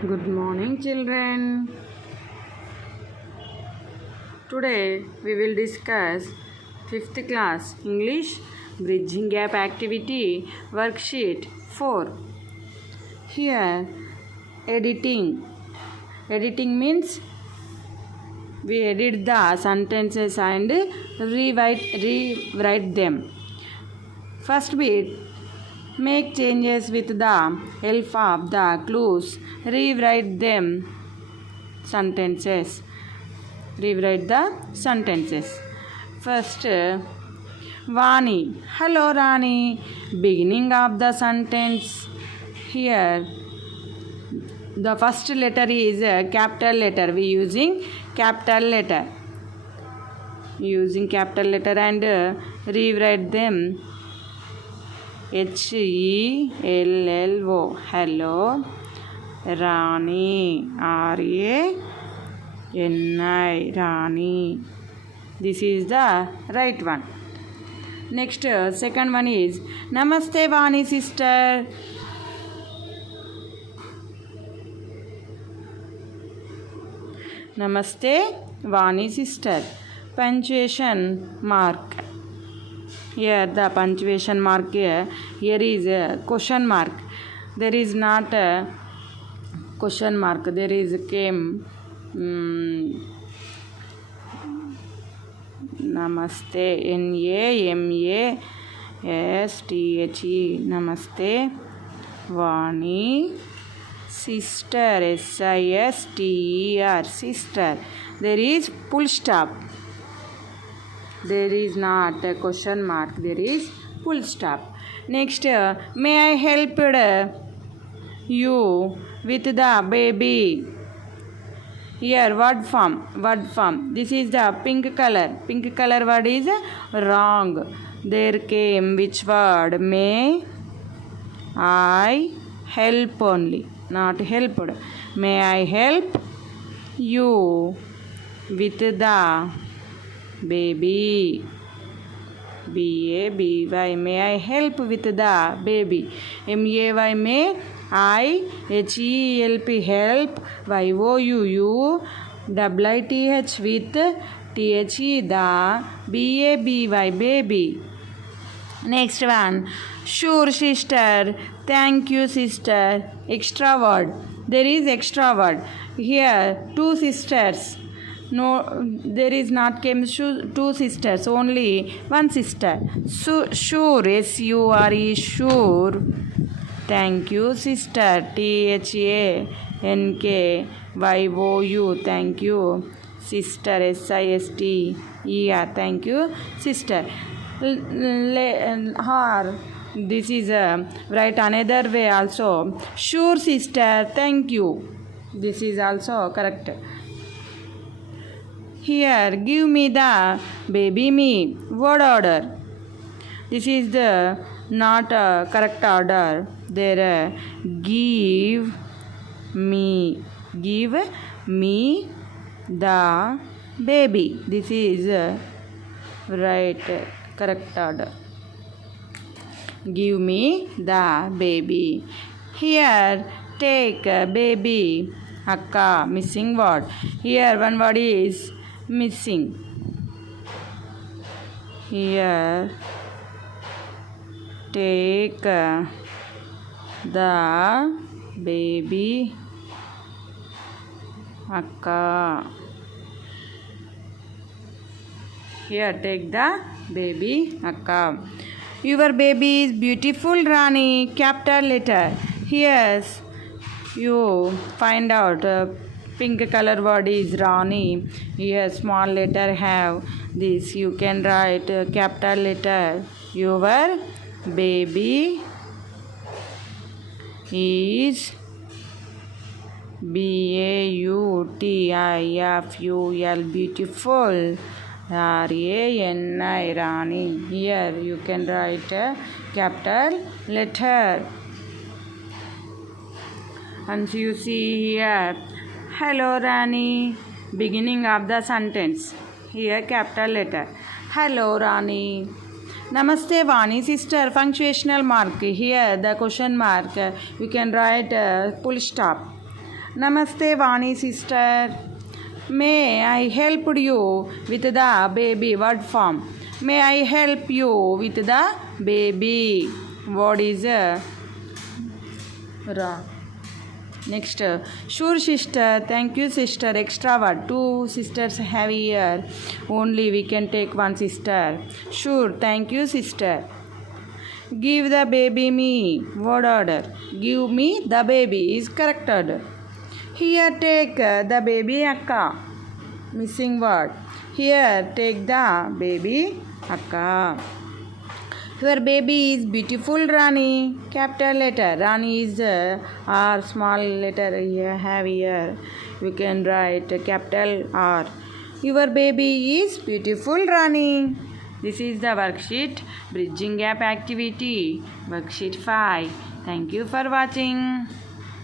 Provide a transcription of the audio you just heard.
Good morning, children. Today we will discuss 5th class English Bridging Gap Activity Worksheet 4. Here, editing. Editing means we edit the sentences and rewrite them. First bit, make changes with the help of the clues. Rewrite them sentences. Rewrite the sentences. First, Vani. Hello, Rani. Beginning of the sentence. Here, the first letter is a capital letter. We using capital letter. Using capital letter and rewrite them. HELLO. Hello. Rani. RANI. Rani. This is the right one. Next, second one is Namaste Vani sister. Namaste Vani sister. Punctuation mark. Here the punctuation mark here is a question mark. There is not a question mark. There is came Namaste NAMASTHE Namaste Vani sister SISTER sister. There is full stop. There is not a question mark. There is full stop. Next, may I help you with the baby? Here, word form. This is the pink color. Pink color word is wrong. There came which word? May I help only, not helped. May I help you with the baby? BABY. May I help with the baby? MAY. May I HELP help. YOUU WITH with THE the BABY baby. Next one. Sure sister. Thank you sister. Extra word. There is extra word. Here two sisters. No, there is not came two sisters, only one sister. So, sure, SURE, sure. Thank you, sister. THANKYOU, thank you. Sister, SISTER, thank you, sister. Her, this is write another way also. Sure, sister, thank you. This is also correct. Here, give me the baby me. Word order. This is the not correct order. There, give me the baby. This is right correct order. Give me the baby. Here, take baby. Akka, missing word. Here, one word is missing. Here, take the baby. Akka. Here, take the baby. Akka. Your baby is beautiful, Rani. Capital letter. Here, you find out pink color word is Rani. Here small letter have this. You can write capital letter. Your baby is BAUTIFUL beautiful. RANI Rani. Here you can write a capital letter. And you see here, hello Rani. Beginning of the sentence. Here capital letter. Hello Rani. Namaste Vani sister, punctuational mark. Here the question mark. You can write full stop. Namaste Vani sister. May I help you with the baby word form? May I help you with the baby? What is Ra? Next, sure sister, thank you sister, extra word. Two sisters have here, only we can take one sister. Sure, thank you sister. Give the baby me, word order. Give me the baby is correct order. Here take the baby akka, missing word. Here take the baby akka. Your baby is beautiful Rani, capital letter. Rani is R, small letter here have here. You can write capital R. Your baby is beautiful Rani. This is the worksheet bridging gap activity, worksheet 5. Thank you for watching.